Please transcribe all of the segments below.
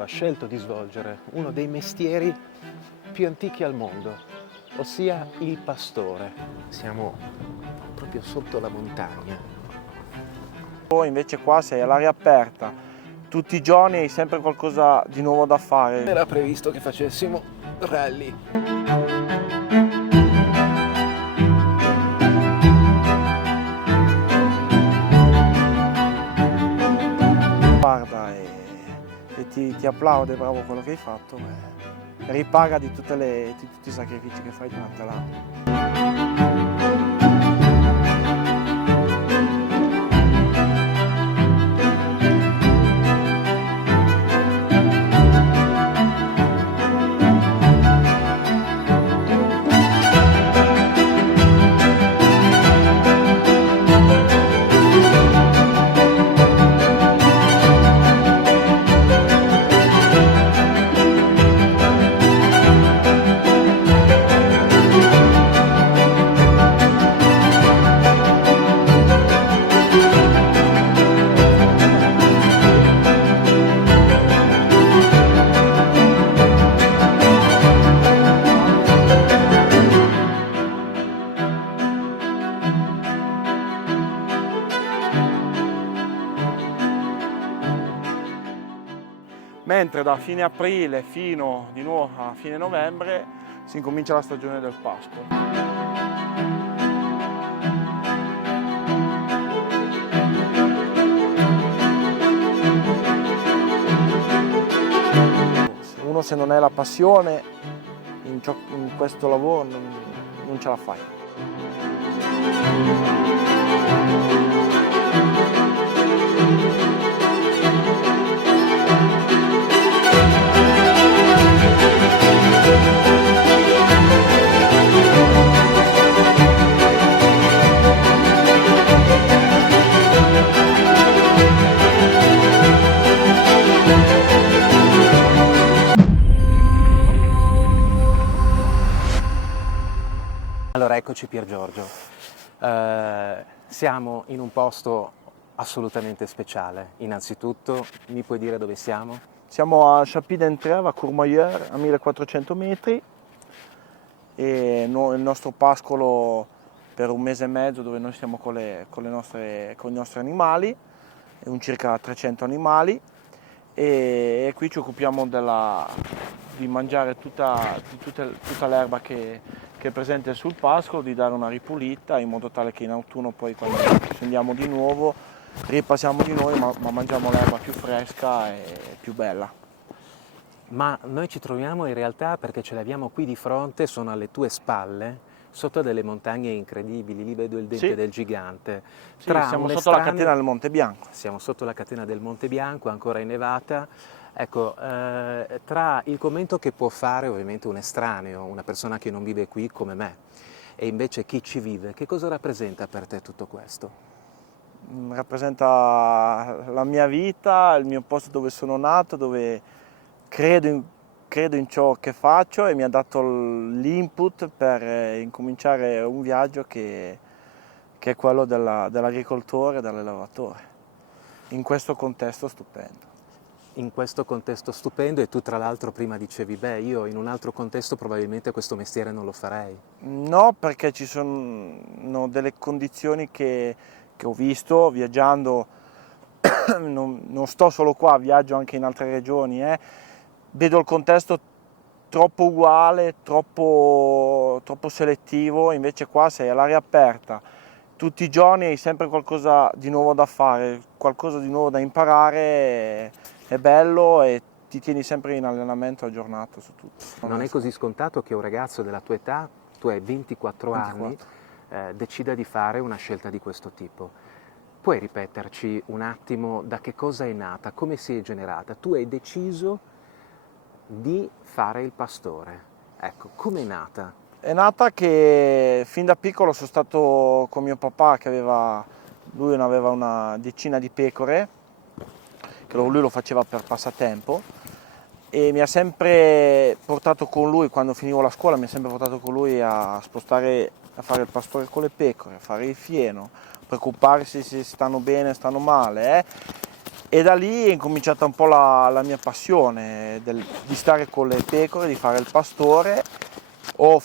ha scelto di svolgere uno dei mestieri più antichi al mondo, ossia il pastore. Siamo proprio sotto la montagna. Invece qua sei all'aria aperta, tutti i giorni hai sempre qualcosa di nuovo da fare. Era previsto che facessimo rally. Guarda e ti applaude, bravo quello che hai fatto, ripaga di tutti i sacrifici che fai durante l'anno. Mentre da fine aprile fino di nuovo a fine novembre si incomincia la stagione del pascolo. Uno se non è la passione in questo lavoro non ce la fai. Allora, eccoci Pier Giorgio. Siamo in un posto assolutamente speciale. Innanzitutto, mi puoi dire dove siamo? Siamo a Champy d'Entrèves, a Courmayeur, a 1400 metri, e il nostro pascolo per un mese e mezzo dove noi stiamo con i nostri animali, un circa 300 animali, e qui ci occupiamo di mangiare tutta l'erba che è presente sul pascolo, di dare una ripulita in modo tale che in autunno poi quando scendiamo di nuovo ripassiamo di noi ma mangiamo l'erba più fresca e più bella. Ma noi ci troviamo in realtà perché ce l'abbiamo qui di fronte, sono alle tue spalle, sotto delle montagne incredibili, lì vedo il dente del gigante. Sì, siamo sotto la catena del Monte Bianco. Siamo sotto la catena del Monte Bianco, ancora innevata. Ecco, tra il commento che può fare ovviamente un estraneo, una persona che non vive qui come me, e invece chi ci vive, che cosa rappresenta per te tutto questo? Rappresenta la mia vita, il mio posto dove sono nato, dove credo in ciò che faccio e mi ha dato l'input per incominciare un viaggio che è quello dell'agricoltore e dell'allevatore, in questo contesto stupendo. In questo contesto stupendo, e tu tra l'altro prima dicevi, beh, io in un altro contesto probabilmente questo mestiere non lo farei. No, perché ci sono delle condizioni che ho visto viaggiando, non sto solo qua, viaggio anche in altre regioni, vedo il contesto troppo uguale, troppo selettivo, invece qua sei all'aria aperta, tutti i giorni hai sempre qualcosa di nuovo da fare, qualcosa di nuovo da imparare, è bello e ti tieni sempre in allenamento aggiornato su tutto. Non è così scontato che un ragazzo della tua età, tu hai 24 anni, decida di fare una scelta di questo tipo. Puoi ripeterci un attimo da che cosa è nata, come si è generata? Tu hai deciso di fare il pastore. Ecco, com'è nata? È nata che fin da piccolo sono stato con mio papà lui aveva una decina di pecore, che lui lo faceva per passatempo e mi ha sempre portato con lui, quando finivo la scuola mi ha sempre portato con lui a spostare, a fare il pastore con le pecore, a fare il fieno, preoccuparsi se stanno bene, stanno male. E da lì è incominciata un po' la mia passione di stare con le pecore, di fare il pastore. Ho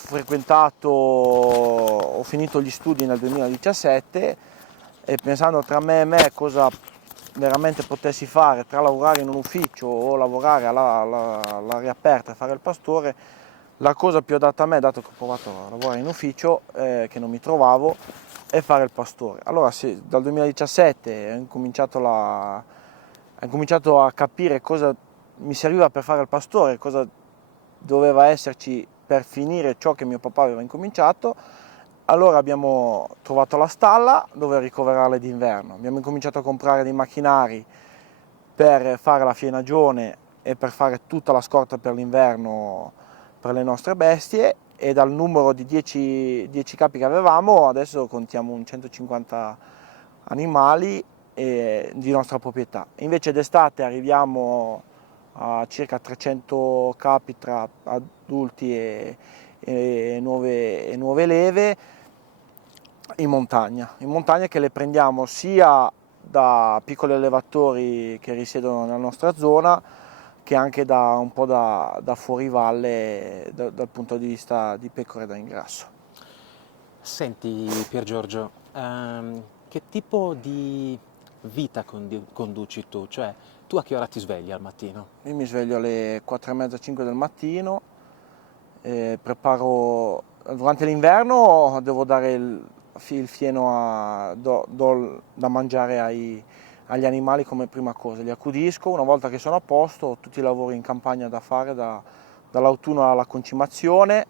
finito gli studi nel 2017 e pensando tra me e me cosa veramente potessi fare tra lavorare in un ufficio o lavorare all'aria aperta e fare il pastore, la cosa più adatta a me, dato che ho provato a lavorare in ufficio, che non mi trovavo, è fare il pastore. Allora dal 2017 ho incominciato a capire cosa mi serviva per fare il pastore, cosa doveva esserci per finire ciò che mio papà aveva incominciato. Allora abbiamo trovato la stalla dove ricoverarle d'inverno, abbiamo incominciato a comprare dei macchinari per fare la fienagione e per fare tutta la scorta per l'inverno per le nostre bestie, e dal numero di 10 capi che avevamo adesso contiamo un 150 animali di nostra proprietà. Invece d'estate arriviamo a circa 300 capi tra adulti e nuove leve in montagna che le prendiamo sia da piccoli allevatori che risiedono nella nostra zona che anche da un po' da fuori valle dal punto di vista di pecore da ingrasso. Senti Pier Giorgio, che tipo di vita conduci tu? Cioè, tu a che ora ti svegli al mattino? Io mi sveglio alle 4:30, 5 del mattino, preparo, durante l'inverno devo dare il fieno da mangiare agli animali come prima cosa, li accudisco, una volta che sono a posto ho tutti i lavori in campagna da fare dall'autunno alla concimazione,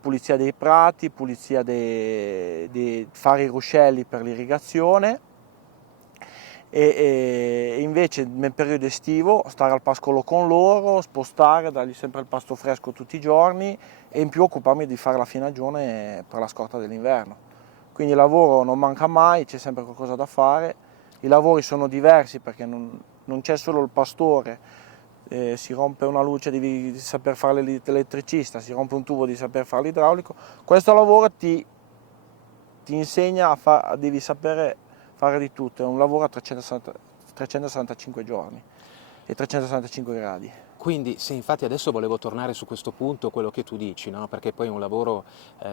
pulizia dei prati, pulizia di fare i ruscelli per l'irrigazione e invece nel periodo estivo stare al pascolo con loro, spostare, dargli sempre il pasto fresco tutti i giorni e in più occuparmi di fare la fienagione per la scorta dell'inverno. Quindi il lavoro non manca mai, c'è sempre qualcosa da fare, i lavori sono diversi perché non c'è solo il pastore, si rompe una luce devi saper fare l'elettricista, si rompe un tubo devi saper fare l'idraulico. Questo lavoro ti insegna devi sapere fare di tutto, è un lavoro a 365 giorni e 365 gradi. Quindi, sì, infatti adesso volevo tornare su questo punto, quello che tu dici, no? Perché poi è un lavoro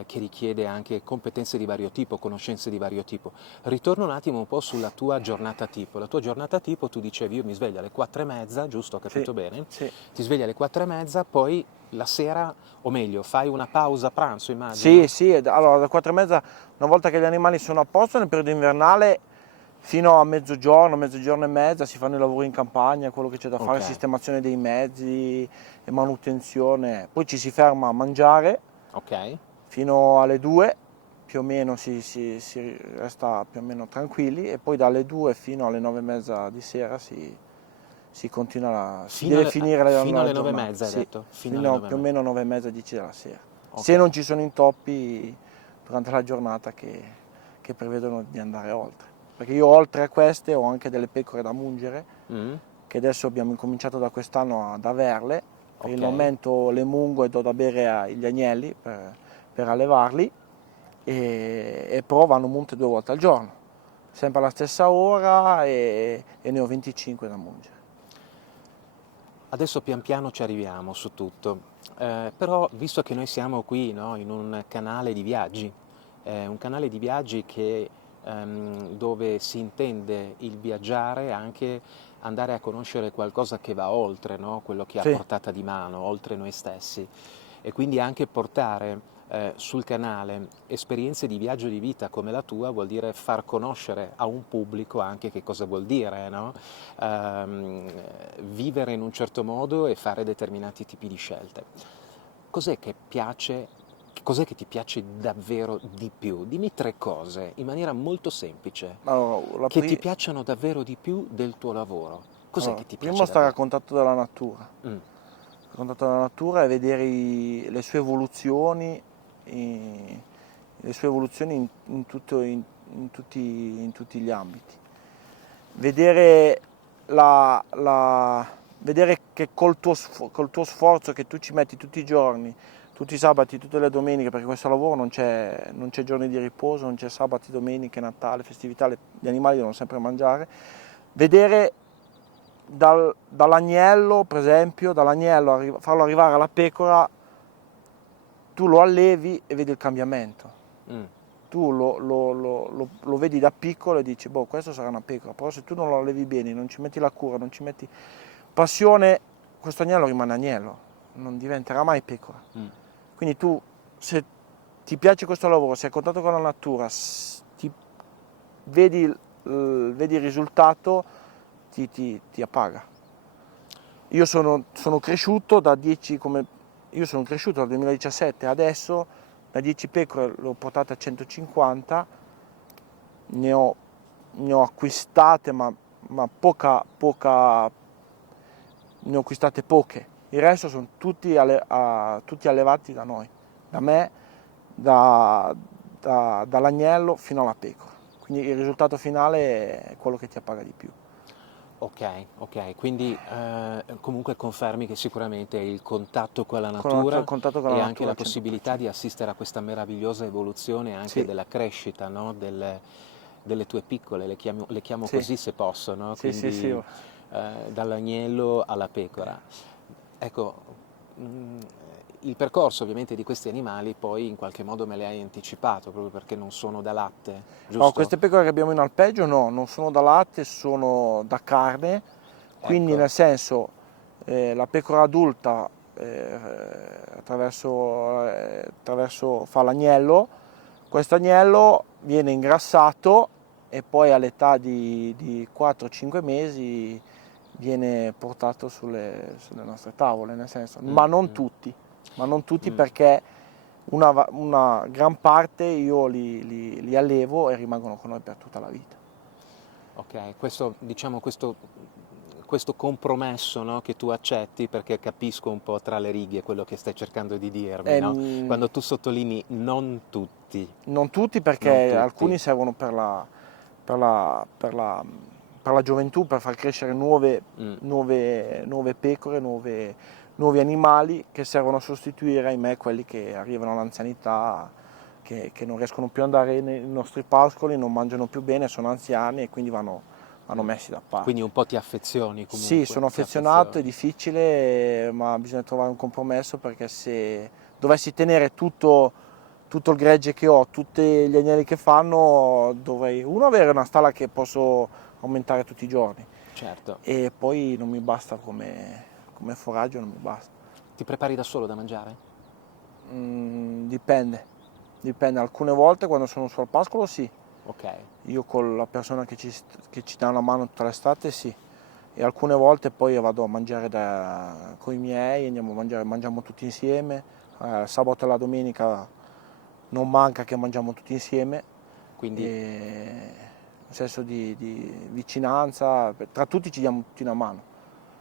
che richiede anche competenze di vario tipo, conoscenze di vario tipo. Ritorno un attimo un po' sulla tua giornata tipo. La tua giornata tipo, tu dicevi, io mi sveglio alle 4:30, giusto? Ho capito bene? Sì. Ti svegli alle 4:30, poi la sera, o meglio, fai una pausa pranzo, immagino? Sì, allora alle 4:30, una volta che gli animali sono a posto nel periodo invernale, fino a mezzogiorno e mezza si fanno i lavori in campagna, quello che c'è da fare, Ok. sistemazione dei mezzi e manutenzione, poi ci si ferma a mangiare Ok. fino alle 2, più o meno si resta più o meno tranquilli, e poi dalle 2 fino alle 9:30 di sera si continua, si deve finire la fino alle giornata. 9:30 hai Sì, detto? Fino alle fino più o 9:30. meno 9:30, 10 della sera. Se Ok. non ci sono intoppi durante la giornata che prevedono di andare oltre. Perché io oltre a queste ho anche delle pecore da mungere, Mm, che adesso abbiamo incominciato da quest'anno ad averle. Per il ok. momento le mungo e do da bere agli agnelli per allevarli, però vanno munte 2 volte al giorno, sempre alla stessa ora, e ne ho 25 da mungere. Adesso pian piano ci arriviamo su tutto, però visto che noi siamo qui, no, in un canale di viaggi dove si intende il viaggiare anche andare a conoscere qualcosa che va oltre, no, quello che è a Sì, portata di mano, oltre noi stessi, e quindi anche portare sul canale esperienze di viaggio di vita come la tua vuol dire far conoscere a un pubblico anche che cosa vuol dire, no? ehm, Vivere in un certo modo e fare determinati tipi di scelte. Cos'è che piace, cos'è che ti piace davvero di più? Dimmi 3 cose in maniera molto semplice allora, che ti piacciono davvero di più del tuo lavoro. Cos'è che ti primo piace stare a davvero? contatto della natura, Mm, e vedere le sue evoluzioni, i- in tutti gli ambiti. Vedere, vedere che col tuo sforzo che tu ci metti tutti i giorni, tutti i sabati, tutte le domeniche, perché questo lavoro non c'è giorni di riposo, non c'è sabati, domeniche, Natale, festività, gli animali devono sempre mangiare, vedere dall'agnello, per esempio, dall'agnello farlo arrivare alla pecora, tu lo allevi e vedi il cambiamento. Tu lo vedi da piccolo e dici, boh, questo sarà una pecora, però se tu non lo allevi bene, non ci metti la cura, non ci metti passione, questo agnello rimane agnello, non diventerà mai pecora. Quindi tu, se ti piace questo lavoro, sei a contatto con la natura, vedi il risultato, ti appaga. Io sono cresciuto da 10, io sono cresciuto dal 2017 adesso, da 10 pecore l'ho portate a 150, ne ho acquistate ma ne ho acquistate poche, il resto sono tutti allevati da noi, da me, dall'agnello fino alla pecora, quindi il risultato finale è quello che ti appaga di più. Ok, quindi comunque confermi che sicuramente il contatto con la natura e anche la possibilità 100%. Di assistere a questa meravigliosa evoluzione anche della crescita, no? delle tue piccole, le chiamo così se posso, no? Quindi dall'agnello alla pecora. Ecco, il percorso ovviamente di questi animali poi in qualche modo me le hai anticipato, proprio perché non sono da latte, giusto? No, queste pecore che abbiamo in alpeggio non sono da latte, sono da carne, quindi nel senso la pecora adulta attraverso fa l'agnello, questo agnello viene ingrassato e poi all'età di 4-5 mesi viene portato sulle nostre tavole, nel senso, ma non tutti perché una gran parte io li allevo e rimangono con noi per tutta la vita. Ok, questo compromesso, no, che tu accetti, perché capisco un po' tra le righe quello che stai cercando di dirmi, no? Quando tu sottolinei non tutti. Non tutti perché alcuni servono per la gioventù, per far crescere nuove pecore, nuovi animali che servono a sostituire, ahimè, quelli che arrivano all'anzianità, che non riescono più ad andare nei nostri pascoli, non mangiano più bene, sono anziani e quindi vanno messi da parte. Quindi un po' ti affezioni comunque? Sì, sono affezionato, è difficile, ma bisogna trovare un compromesso, perché se dovessi tenere tutto il gregge che ho, tutti gli agnelli che fanno, dovrei avere una stalla che posso aumentare tutti i giorni. Certo. E poi non mi basta come foraggio, non mi basta. Ti prepari da solo da mangiare? Dipende, alcune volte quando sono su al pascolo sì. Ok. Io con la persona che ci dà una mano tutta l'estate sì. E alcune volte poi vado a mangiare con i miei, andiamo a mangiare, mangiamo tutti insieme. Il sabato e la domenica non manca che mangiamo tutti insieme. Quindi un senso di vicinanza, tra tutti ci diamo tutti una mano.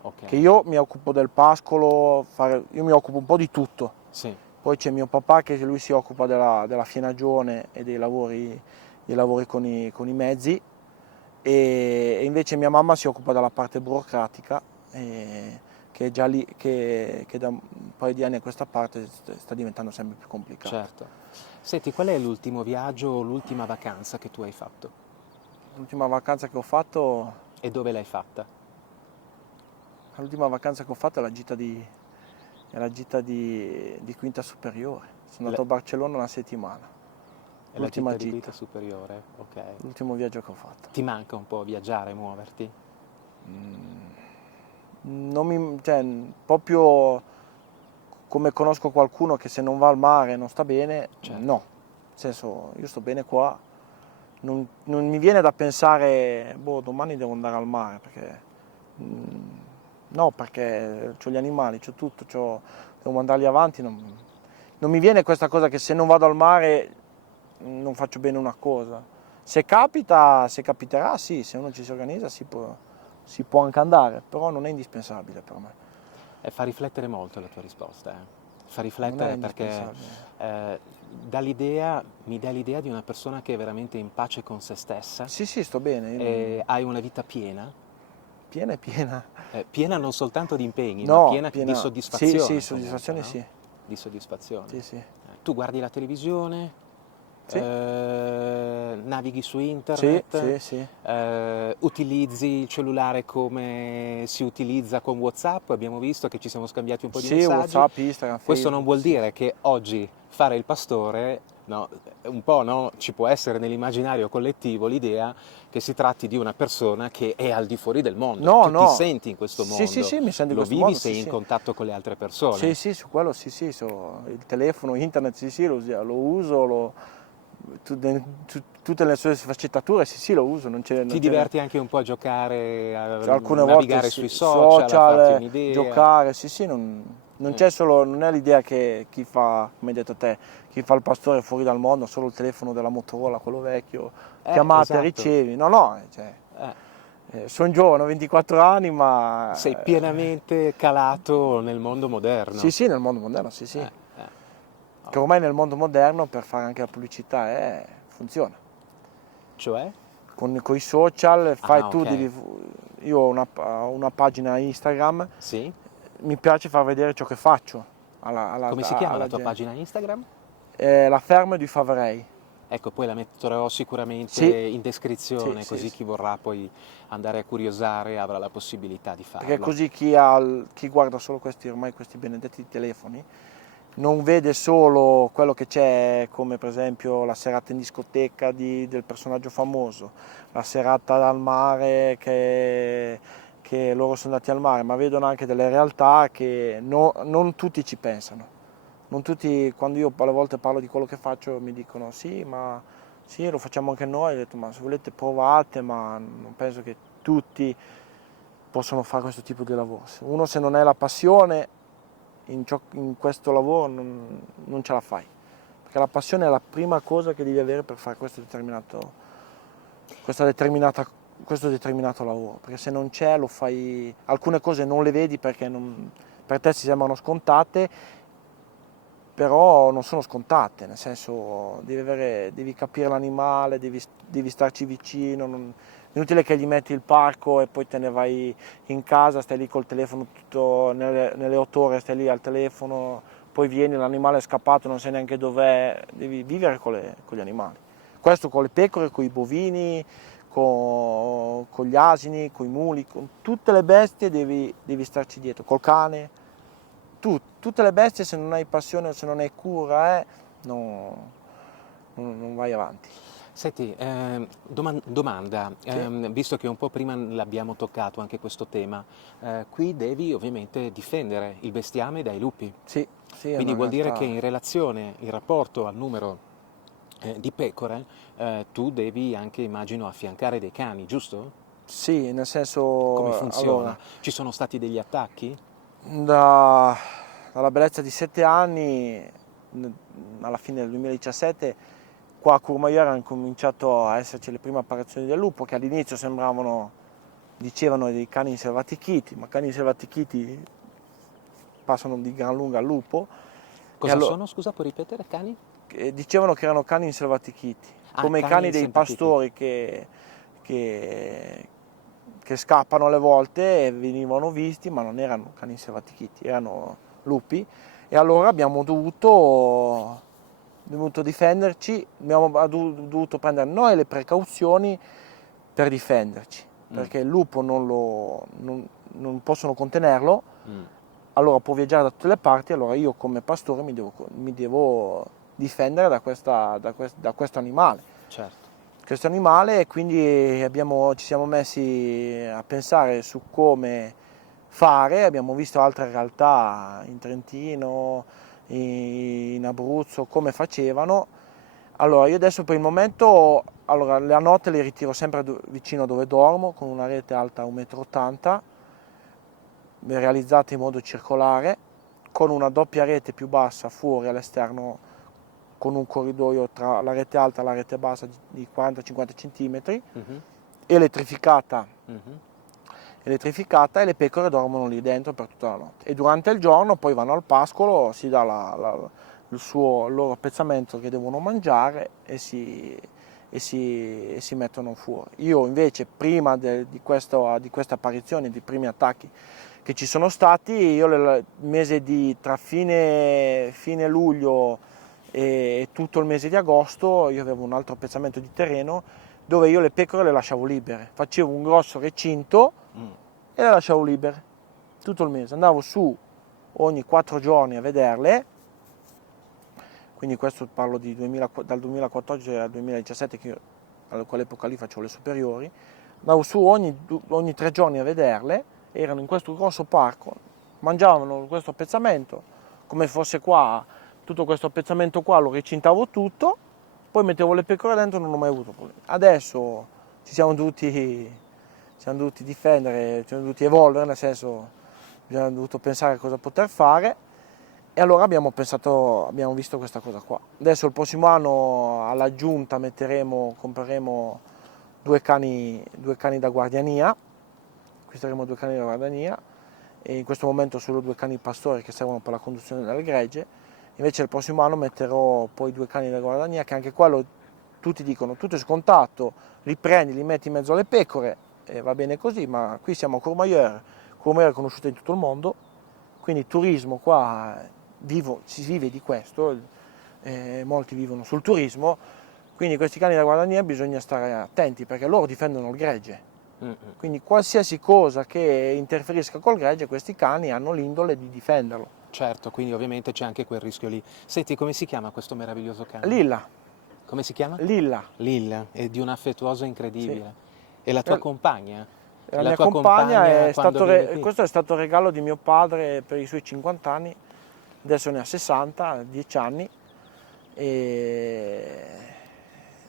Okay. Che io mi occupo del pascolo, io mi occupo un po' di tutto. Sì. Poi c'è mio papà che lui si occupa della fienagione e dei lavori con i mezzi, e invece mia mamma si occupa della parte burocratica, che è già lì, che da un paio di anni a questa parte sta diventando sempre più complicato. Certo. Senti, qual è l'ultimo viaggio o l'ultima vacanza che tu hai fatto? L'ultima vacanza che ho fatto... E dove l'hai fatta? L'ultima vacanza che ho fatto è la gita di quinta superiore. Sono andato a Barcellona una settimana. È l'ultima gita di quinta superiore, ok. L'ultimo viaggio che ho fatto. Ti manca un po' viaggiare, muoverti? Proprio come conosco qualcuno che se non va al mare non sta bene, certo. No. Nel senso, io sto bene qua. Non mi viene da pensare, domani devo andare al mare, perché... No, perché ho gli animali, ho tutto, devo mandarli avanti, non mi viene questa cosa che se non vado al mare non faccio bene una cosa. Se capiterà, sì, se uno ci si organizza si può anche andare, però non è indispensabile per me. E fa riflettere molto la tua risposta, Fa riflettere perché mi dà l'idea di una persona che è veramente in pace con se stessa. Sì, sto bene. E hai una vita piena. Piena. Piena non soltanto di impegni, no, ma piena di soddisfazione. Sì, soddisfazione comunque, no? Sì. Di soddisfazione. Sì. Tu guardi la televisione? Sì. Navighi su internet, Sì. utilizzi il cellulare come si utilizza con WhatsApp, abbiamo visto che ci siamo scambiati un po' di Sì, messaggi. WhatsApp, Instagram, Questo non Facebook, vuol sì. dire che oggi fare il pastore, no, un po', no, ci può essere nell'immaginario collettivo l'idea che si tratti di una persona che è al di fuori del mondo. No, Tu ti no. senti in questo Sì, mondo, mi sento in lo questo vivi, modo, sì, sei in sì. contatto con le altre Sì, persone. su quello sì, il telefono, internet, sì, lo uso, tutte le sue sfaccettature, sì, lo uso, Ti diverti anche un po' a giocare, a alcune volte navigare sì, sui social, a farti social, un'idea. giocare, sì, non c'è solo, non è l'idea che chi fa, come hai detto te, chi fa il pastore fuori dal mondo, solo il telefono della Motorola, quello vecchio, chiamate, Esatto. ricevi, no, cioè, Eh, sono giovane, ho 24 anni, ma sei pienamente calato nel mondo moderno. sì, nel mondo moderno, sì. Eh, eh. Che ormai nel mondo moderno per fare anche la pubblicità funziona. Cioè? Con i social Ah, tu ok. io ho una pagina Instagram, Sì? mi piace far vedere ciò che faccio Come si chiama la alla tua gente. pagina Instagram? La ferma di Favrei. Ecco, poi la metterò sicuramente Sì, in descrizione, così sì. chi vorrà poi andare a curiosare avrà la possibilità di Perché farlo. così chi guarda solo ormai questi benedetti telefoni non vede solo quello che c'è, come per esempio la serata in discoteca del personaggio famoso, la serata al mare che loro sono andati al mare, ma vedono anche delle realtà che non tutti ci pensano. Non tutti, quando io alle volte parlo di quello che faccio, mi dicono sì, ma sì, lo facciamo anche noi. Ho detto, ma se volete provate, ma non penso che tutti possono fare questo tipo di lavoro. Uno se non è la passione in questo lavoro non ce la fai, perché la passione è la prima cosa che devi avere per fare questo determinato lavoro, perché se non c'è lo fai, alcune cose non le vedi perché per te si sembrano scontate, però non sono scontate, nel senso devi capire l'animale, devi starci vicino, inutile che gli metti il parco e poi te ne vai in casa, stai lì col telefono tutto, nelle 8 ore stai lì al telefono, poi vieni, l'animale è scappato, non sai neanche dov'è, devi vivere con gli animali. Questo con le pecore, con i bovini, con gli asini, con i muli, con tutte le bestie devi starci dietro, col cane. Tutte le bestie, se non hai passione, se non hai cura, non vai avanti. Senti, domanda, Sì, visto che un po' prima l'abbiamo toccato anche questo tema, qui devi ovviamente difendere il bestiame dai lupi. sì, è Quindi una vuol dire che realtà. in relazione, in rapporto al numero di pecore, tu devi anche, immagino, affiancare dei cani, giusto? Sì, nel Come senso, funziona? allora, Ci sono stati degli attacchi? da- dalla bellezza di 7 anni, alla fine del 2017, qua a Courmayeur hanno cominciato a esserci le prime apparizioni del lupo, che all'inizio dicevano dei cani inselvatichiti, ma cani inselvatichiti passano di gran lunga al lupo, e Cosa allora sono, scusa, puoi ripetere, cani? dicevano che erano cani inselvatichiti, Ah, come i cani cani dei selvatichi. pastori che, che scappano alle volte e venivano visti, ma non erano cani inselvatichiti, erano lupi. E allora abbiamo dovuto difenderci, abbiamo dovuto prendere noi le precauzioni per difenderci, Mm, perché il lupo non possono contenerlo, mm, allora può viaggiare da tutte le parti, allora io come pastore mi devo difendere da questo animale. certo. Questo animale, e quindi ci siamo messi a pensare su come fare, abbiamo visto altre realtà in Trentino, in Abruzzo, come facevano. Allora io adesso per il momento, allora, la notte le ritiro sempre vicino a dove dormo, con una rete alta 1,80 m, realizzata in modo circolare, con una doppia rete più bassa fuori all'esterno, con un corridoio tra la rete alta e la rete bassa di 40-50 cm, Mhm, elettrificata, mhm. elettrificata, e le pecore dormono lì dentro per tutta la notte. E durante il giorno poi vanno al pascolo, si dà il loro pezzamento che devono mangiare e si mettono fuori. Io invece prima di questa apparizione, di primi attacchi che ci sono stati, io il mese tra fine luglio e tutto il mese di agosto io avevo un altro pezzamento di terreno dove io le pecore le lasciavo libere, facevo un grosso recinto e le lasciavo libere tutto il mese, andavo su ogni 4 giorni a vederle, quindi questo parlo dal 2014 al 2017 che io a quell'epoca lì facevo le superiori, andavo su ogni 3 giorni a vederle, erano in questo grosso parco, mangiavano questo appezzamento, come fosse qua, tutto questo appezzamento qua lo recintavo tutto, poi mettevo le pecore dentro e non ho mai avuto problemi. Adesso ci siamo dovuti difendere, ci siamo dovuti evolvere, nel senso abbiamo dovuto pensare a cosa poter fare e allora abbiamo visto questa cosa qua. Adesso il prossimo anno all'aggiunta compreremo due cani da guardiania, acquisteremo 2 cani da guardiania e in questo momento solo 2 cani pastori che servono per la conduzione delle gregge, invece il prossimo anno metterò poi 2 cani da guardiania che anche quello tutti dicono tutto è scontato, li prendi, li metti in mezzo alle pecore e va bene così, ma qui siamo a Courmayeur è conosciuta in tutto il mondo, quindi turismo qua si vive di questo, molti vivono sul turismo, quindi questi cani da guardiania bisogna stare attenti perché loro difendono il gregge, quindi qualsiasi cosa che interferisca col gregge questi cani hanno l'indole di difenderlo. Certo, quindi ovviamente c'è anche quel rischio lì. Senti, come si chiama questo meraviglioso cane? Lilla. Come si chiama? Lilla. Lilla, è di un affettuoso incredibile. Sì. E la tua compagna? La La mia tua compagna questo è stato il regalo di mio padre per i suoi 50 anni, adesso ne ha 60, 10 anni, ed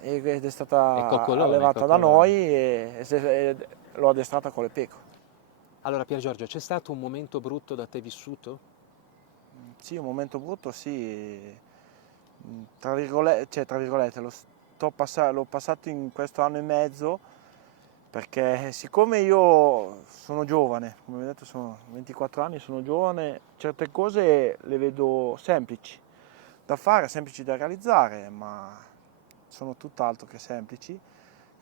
è stata allevata da noi e l'ho addestrata con le pecore. Allora Pier Giorgio, c'è stato un momento brutto da te vissuto? Sì, un momento brutto, sì, tra virgolette, l'ho passato in questo anno e mezzo perché siccome io sono giovane, come vi ho detto sono 24 anni, sono giovane, certe cose le vedo semplici da fare, semplici da realizzare, ma sono tutt'altro che semplici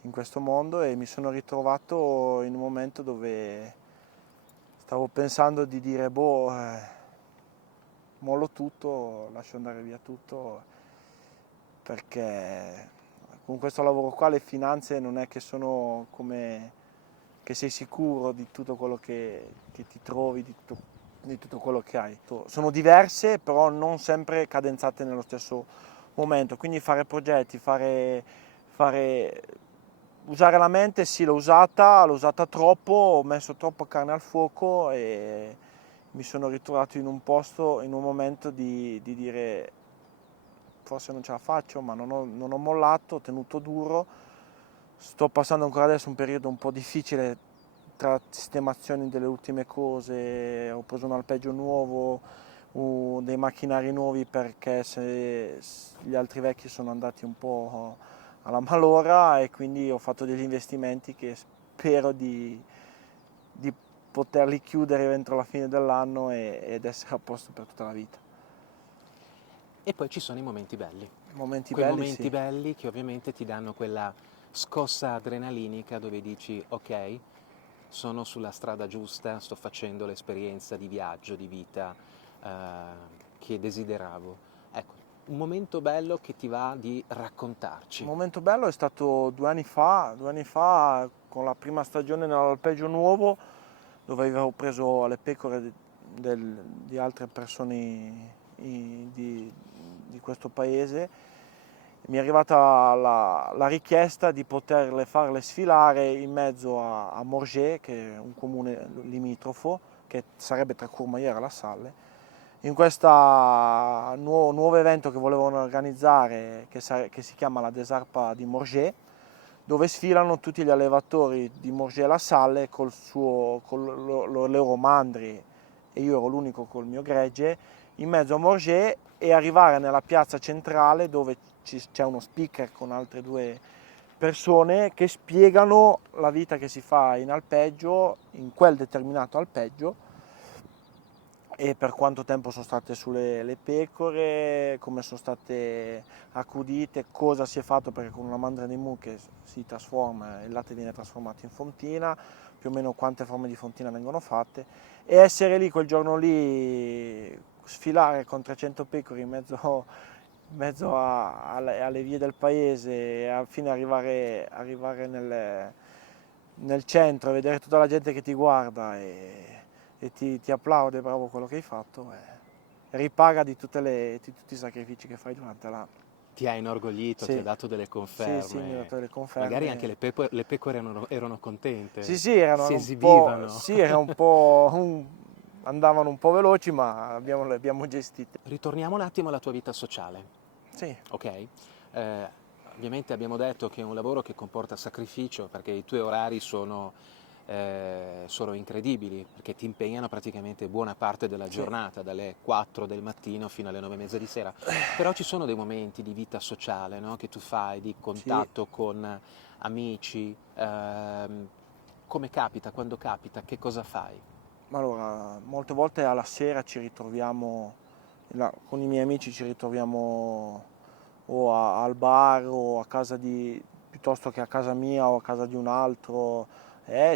in questo mondo e mi sono ritrovato in un momento dove stavo pensando di dire mollo tutto, lascio andare via tutto perché con questo lavoro qua le finanze non è che sono come che sei sicuro di tutto quello che ti trovi, di tutto quello che hai. Sono diverse però non sempre cadenzate nello stesso momento, quindi fare progetti, usare la mente, sì l'ho usata troppo, ho messo troppa carne al fuoco e mi sono ritrovato in un posto, in un momento di dire forse non ce la faccio, ma non ho mollato, ho tenuto duro, sto passando ancora adesso un periodo un po' difficile tra sistemazioni delle ultime cose, ho preso un alpeggio nuovo, dei macchinari nuovi perché gli altri vecchi sono andati un po' alla malora e quindi ho fatto degli investimenti che spero di poterli chiudere entro la fine dell'anno ed essere a posto per tutta la vita. E poi ci sono i momenti belli. Momenti Momenti sì. belli che ovviamente ti danno quella scossa adrenalinica dove dici ok, sono sulla strada giusta, sto facendo l'esperienza di viaggio, di vita che desideravo. Ecco, un momento bello che ti va di raccontarci. Un momento bello è stato 2 anni fa con la prima stagione nell'alpeggio nuovo dove avevo preso le pecore di altre persone di questo paese. Mi è arrivata la richiesta di poterle farle sfilare in mezzo a Morges, che è un comune limitrofo, che sarebbe tra Courmayeur e La Salle, in questo nuovo evento che volevano organizzare, che si chiama la Desarpa di Morges, dove sfilano tutti gli allevatori di Morges e La Salle con le loro mandri, e io ero l'unico col mio gregge, in mezzo a Morges e arrivare nella piazza centrale dove c'è uno speaker con altre 2 persone che spiegano la vita che si fa in alpeggio, in quel determinato alpeggio, e per quanto tempo sono state sulle le pecore, come sono state accudite, cosa si è fatto perché con una mandria di mucche si trasforma, il latte viene trasformato in fontina, più o meno quante forme di fontina vengono fatte, e essere lì quel giorno lì, sfilare con 300 pecore in mezzo in mezzo alle vie del paese, fino ad arrivare nel centro, vedere tutta la gente che ti guarda e ti applaude, bravo quello che hai fatto, ripaga di tutti i sacrifici che fai durante l'anno. Ti ha inorgoglito, ti ha Sì, dato delle sì, sì, mi ha conferme. dato delle Magari anche conferme. le pecore erano contente, Sì, sì, si erano un po', esibivano. sì, era un po', andavano un po' veloci, ma le abbiamo gestite. Ritorniamo un attimo alla tua vita sociale, Sì, ok? Ovviamente abbiamo detto che è un lavoro che comporta sacrificio perché i tuoi orari sono incredibili, perché ti impegnano praticamente buona parte della sì, giornata, dalle 4 del mattino fino alle 9 e mezza di sera. Però ci sono dei momenti di vita sociale, no? Che tu fai, di sì. contatto con amici, come capita, quando capita, che cosa fai? Ma allora, molte volte alla sera ci ritroviamo, con i miei amici ci ritroviamo o al bar o piuttosto che a casa mia o a casa di un altro,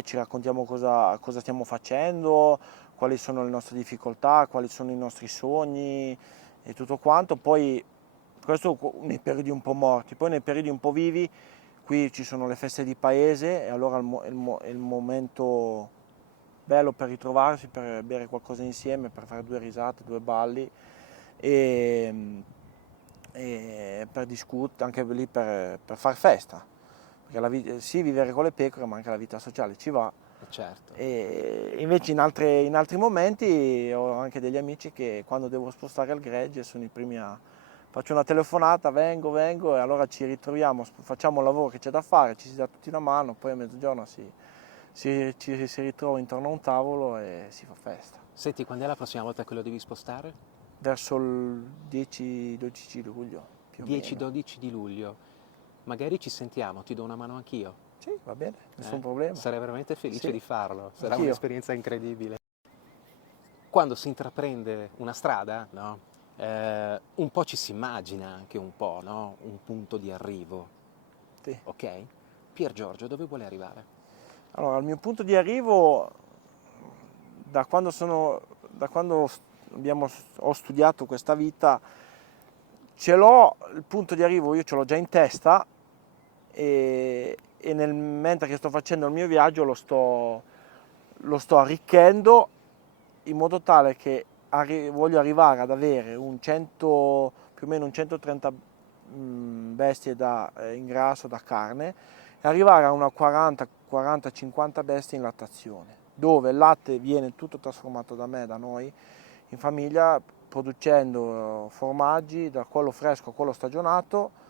ci raccontiamo cosa stiamo facendo, quali sono le nostre difficoltà, quali sono i nostri sogni e tutto quanto. Poi questo nei periodi un po' morti, poi nei periodi un po' vivi, qui ci sono le feste di paese e allora è il momento bello per ritrovarsi, per bere qualcosa insieme, per fare due risate, due balli e, e per discutere, anche lì per far festa. Perché sì, vivere con le pecore, ma anche la vita sociale ci va. Certo. E invece in altri momenti ho anche degli amici che quando devo spostare il gregge sono i primi faccio una telefonata, vengo e allora ci ritroviamo, facciamo il lavoro che c'è da fare, ci si dà tutti una mano, poi a mezzogiorno si ritrova intorno a un tavolo e si fa festa. Senti, quando è la prossima volta che lo devi spostare? Verso il 10-12 luglio, più o meno. 10-12 di luglio. Magari ci sentiamo, ti do una mano anch'io. Sì, va bene, nessun problema. Sarei veramente felice Sì, di farlo, sarà anch'io. un'esperienza incredibile. Quando si intraprende una strada, no? Un po' ci si immagina anche un po', no? Un punto di arrivo, Sì. ok? Pier Giorgio, dove vuole arrivare? Allora, il mio punto di arrivo, da quando ho studiato questa vita, ce l'ho, il punto di arrivo io ce l'ho già in testa mentre che sto facendo il mio viaggio lo sto arricchendo in modo tale che voglio arrivare ad avere più o meno un 130 bestie in grasso da carne e arrivare a una 40-50 bestie in lattazione, dove il latte viene tutto trasformato da me, da noi, in famiglia, producendo formaggi da quello fresco a quello stagionato,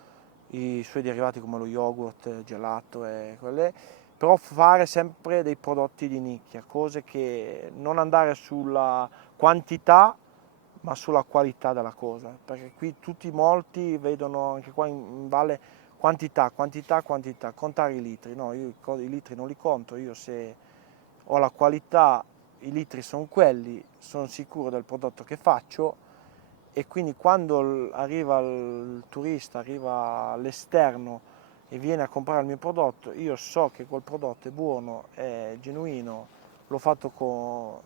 i suoi derivati come lo yogurt, gelato e quelle, però fare sempre dei prodotti di nicchia, cose che non andare sulla quantità ma sulla qualità della cosa, perché qui molti vedono anche qua in valle quantità, contare i litri, no, io i litri non li conto, io se ho la qualità, i litri sono quelli, sono sicuro del prodotto che faccio e quindi quando arriva il turista, arriva all'esterno e viene a comprare il mio prodotto, io so che quel prodotto è buono, è genuino,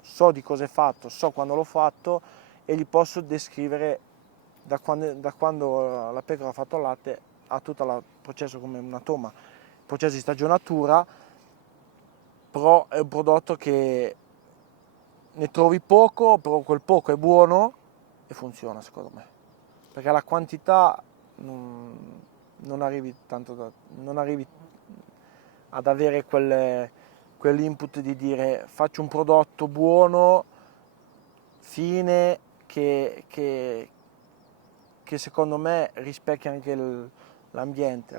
so di cosa è fatto, so quando l'ho fatto e gli posso descrivere da quando la pecora ha fatto il latte a tutto il processo come una toma, il processo di stagionatura, però è un prodotto che ne trovi poco, però quel poco è buono e funziona secondo me, perché la quantità non arrivi non arrivi ad avere quell'input di dire faccio un prodotto buono, fine, che secondo me rispecchia anche l'ambiente.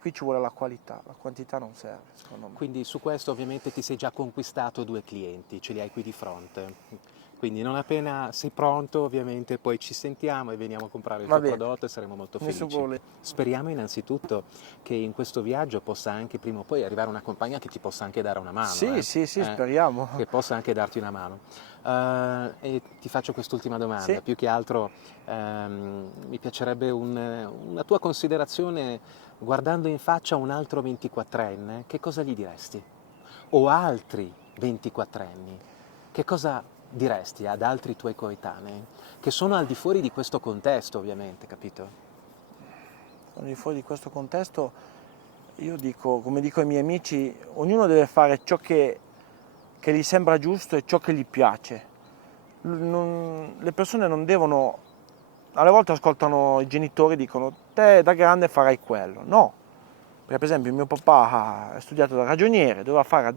Qui ci vuole la qualità, la quantità non serve secondo me. Quindi su questo ovviamente ti sei già conquistato 2 clienti, ce li hai qui di fronte. Quindi non appena sei pronto ovviamente poi ci sentiamo e veniamo a comprare il Va tuo bene, prodotto e saremo molto nessun felici. problema. Speriamo innanzitutto che in questo viaggio possa anche prima o poi arrivare una compagnia che ti possa anche dare una mano, Sì, sì, sì, speriamo. che possa anche darti una mano. E ti faccio quest'ultima domanda, Sì. più che altro mi piacerebbe una tua considerazione guardando in faccia un altro 24enne, che cosa gli diresti? O altri 24enni, che cosa diresti ad altri tuoi coetanei, che sono al di fuori di questo contesto ovviamente, capito? al di fuori di questo contesto, io dico, come dico ai miei amici, ognuno deve fare ciò che gli sembra giusto e ciò che gli piace. Le persone non devono, alle volte ascoltano i genitori e dicono te da grande farai quello. No, perché per esempio mio papà ha studiato da ragioniere, doveva fare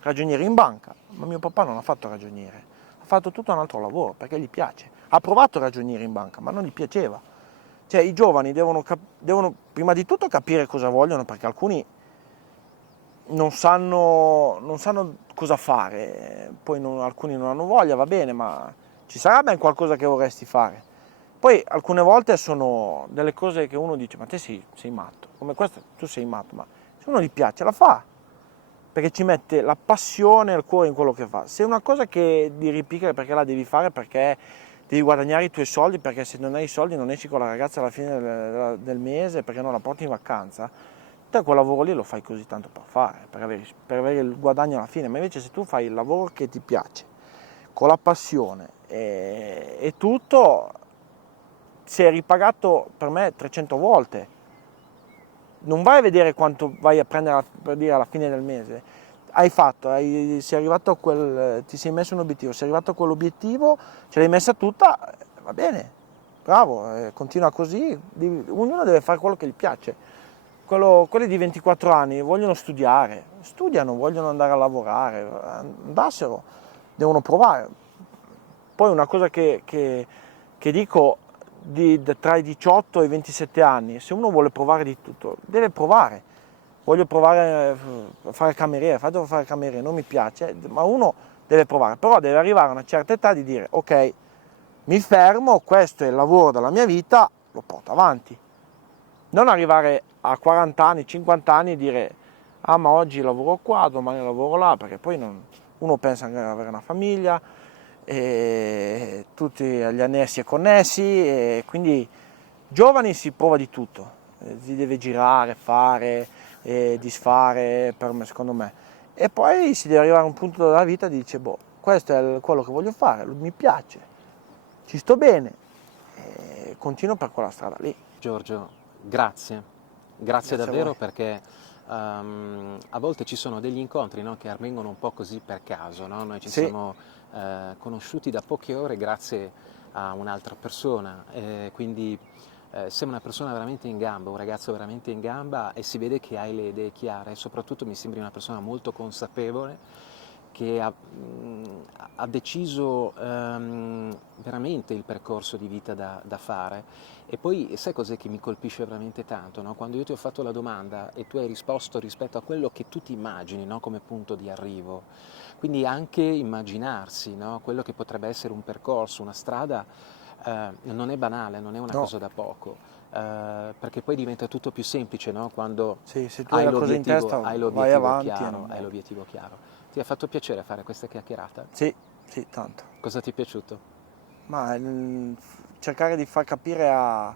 ragioniere in banca, ma mio papà non ha fatto ragioniere, ha fatto tutto un altro lavoro perché gli piace. Ha provato ragioniere in banca, ma non gli piaceva. Cioè i giovani devono prima di tutto capire cosa vogliono, perché alcuni non sanno cosa fare, poi alcuni non hanno voglia, va bene, ma ci sarà ben qualcosa che vorresti fare. Poi alcune volte sono delle cose che uno dice, ma te sei matto, come questo tu sei matto, ma se uno gli piace la fa, perché ci mette la passione e il cuore in quello che fa. Se è una cosa che ti ripicca perché la devi fare, perché devi guadagnare i tuoi soldi, perché se non hai i soldi non esci con la ragazza alla fine del mese, perché non la porti in vacanza, te quel lavoro lì lo fai così tanto per fare, per avere il guadagno alla fine. Ma invece se tu fai il lavoro che ti piace, con la passione e tutto, sei ripagato per me 300 volte. Non vai a vedere quanto vai a prendere per dire alla fine del mese. Sei arrivato ti sei messo un obiettivo, sei arrivato a quell'obiettivo, ce l'hai messa tutta, va bene, bravo, continua così, ognuno deve fare quello che gli piace. Quelli di 24 anni vogliono studiano, vogliono andare a lavorare, andassero, devono provare. Poi una cosa che dico tra i 18 e i 27 anni, se uno vuole provare di tutto, deve provare. Voglio provare a fare cameriere, devo fare cameriere, non mi piace, ma uno deve provare, però deve arrivare a una certa età di dire ok, mi fermo, questo è il lavoro della mia vita, lo porto avanti. Non arrivare a 40 anni, 50 anni e dire ah ma oggi lavoro qua, domani lavoro là, perché poi uno pensa anche ad avere una famiglia, e tutti gli annessi e connessi, e quindi giovani si prova di tutto, si deve girare, fare, disfare, secondo me, e poi si deve arrivare a un punto della vita e dice boh, questo è quello che voglio fare, mi piace, ci sto bene, e continuo per quella strada lì. Giorgio, grazie davvero, perché a volte ci sono degli incontri, no, che avvengono un po' così per caso, no? Noi ci siamo conosciuti da poche ore grazie a un'altra persona, quindi sei una persona veramente in gamba, un ragazzo veramente in gamba, e si vede che hai le idee chiare e soprattutto mi sembri una persona molto consapevole che ha deciso veramente il percorso di vita da fare. E poi sai cos'è che mi colpisce veramente tanto, no? Quando io ti ho fatto la domanda e tu hai risposto rispetto a quello che tu ti immagini, no? Come punto di arrivo, quindi anche immaginarsi, no? Quello che potrebbe essere un percorso, una strada, non è banale, non è una cosa da poco, perché poi diventa tutto più semplice, no? Quando se tu hai l'obiettivo, vai avanti, hai l'obiettivo chiaro. Ti ha fatto piacere fare questa chiacchierata? Sì, tanto. Cosa ti è piaciuto? Ma cercare di far capire a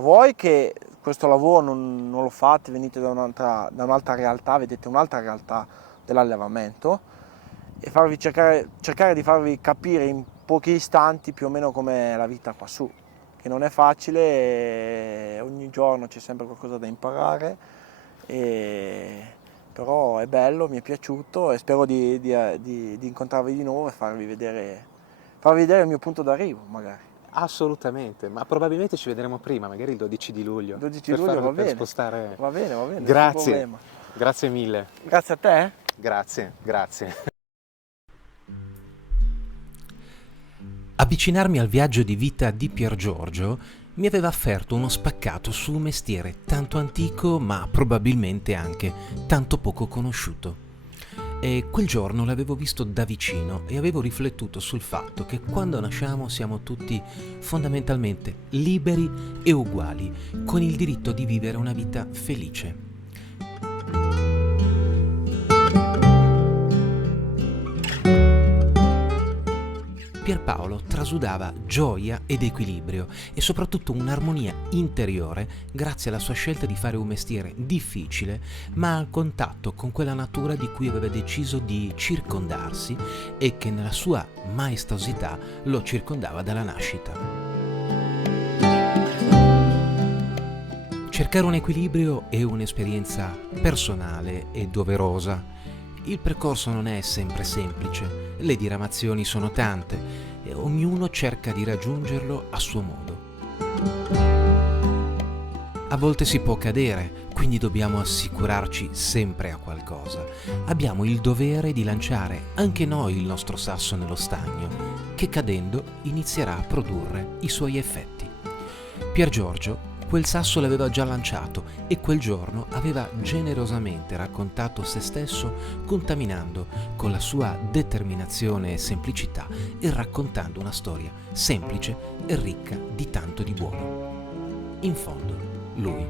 voi che questo lavoro non lo fate, venite da un'altra realtà, vedete un'altra realtà dell'allevamento, e cercare di farvi capire in pochi istanti più o meno com'è la vita qua su, che non è facile, e ogni giorno c'è sempre qualcosa da imparare, però è bello, mi è piaciuto e spero di incontrarvi di nuovo e farvi vedere il mio punto d'arrivo magari. Assolutamente, ma probabilmente ci vedremo prima, magari il 12 di luglio. Il 12 di luglio va bene. Spostare... Va bene. Grazie, grazie mille. Grazie a te. Grazie. Avvicinarmi al viaggio di vita di Piergiorgio mi aveva offerto uno spaccato su un mestiere tanto antico ma probabilmente anche tanto poco conosciuto. E quel giorno l'avevo visto da vicino e avevo riflettuto sul fatto che quando nasciamo siamo tutti fondamentalmente liberi e uguali, con il diritto di vivere una vita felice. Pierpaolo trasudava gioia ed equilibrio e soprattutto un'armonia interiore grazie alla sua scelta di fare un mestiere difficile, ma al contatto con quella natura di cui aveva deciso di circondarsi e che nella sua maestosità lo circondava dalla nascita. Cercare un equilibrio è un'esperienza personale e doverosa. Il percorso non è sempre semplice, le diramazioni sono tante e ognuno cerca di raggiungerlo a suo modo. A volte si può cadere, quindi dobbiamo assicurarci sempre a qualcosa. Abbiamo il dovere di lanciare anche noi il nostro sasso nello stagno, che cadendo inizierà a produrre i suoi effetti. Piergiorgio quel sasso l'aveva già lanciato e quel giorno aveva generosamente raccontato se stesso, contaminando con la sua determinazione e semplicità e raccontando una storia semplice e ricca di tanto di buono. In fondo, lui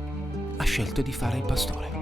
ha scelto di fare il pastore.